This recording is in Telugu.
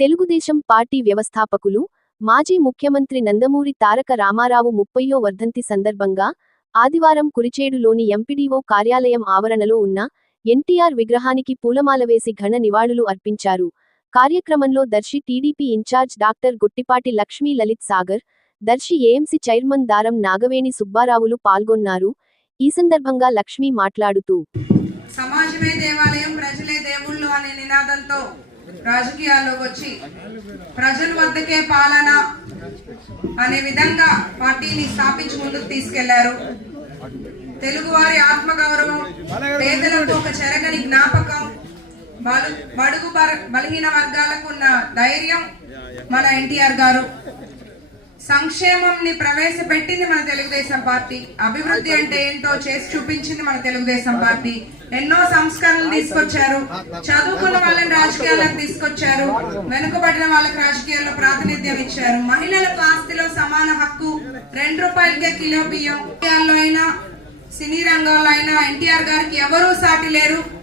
తెలుగుదేశం పార్టీ వ్యవస్థాపకులు, మాజీ ముఖ్యమంత్రి నందమూరి తారక రామారావు 30వ వర్ధంతి సందర్భంగా ఆదివారం కురిచేడులోని ఎంపీడీఓ కార్యాలయం ఆవరణలో ఉన్న ఎన్టీఆర్ విగ్రహానికి పూలమాలవేసి ఘన నివాళులు అర్పించారు. కార్యక్రమంలో Darsi TDP incharge doctor Guttipati Lakshmi Lalith Sagar, Darsi AMC chairman Daram Nagaveni సుబ్బారావులు పాల్గొన్నారు. ఈ సందర్భంగా లక్ష్మీ మాట్లాడుతూ, సమాజమే దేవాలయం, ప్రజలే దేవుళ్ళు అనే నినాదంతో రాజకీయాల్లోకి వచ్చి ప్రజల వద్దకే పాలన అనే విధంగా పార్టీని స్థాపించి ముందుకు తీసుకెళ్లారు. తెలుగువారి ఆత్మగౌరవం, పేదలకు ఒక చెరగని జ్ఞాపకం, బడుగు బలహీన వర్గాలకు ఉన్న ధైర్యం మన ఎన్టీఆర్ గారు. సంక్షేమంని ప్రవేశపెట్టింది మన తెలుగుదేశం పార్టీ. అభివృద్ధి అంటే ఏంటో చేసి చూపించింది మన తెలుగుదేశం పార్టీ. ఎన్నో సంస్కరణలు తీసుకొచ్చారు. చదువుకున్న వాళ్ళని రాజకీయాలకు తీసుకొచ్చారు. వెనుకబడిన వాళ్ళకి రాజకీయాల్లో ప్రాతినిధ్యం ఇచ్చారు. మహిళలకు ఆస్తిలో సమాన హక్కు, 2 రూపాయలకే కిలో బియ్యం. అయినా సినీ రంగంలో అయినా ఎన్టీఆర్ గారికి ఎవరూ సాటి లేరు.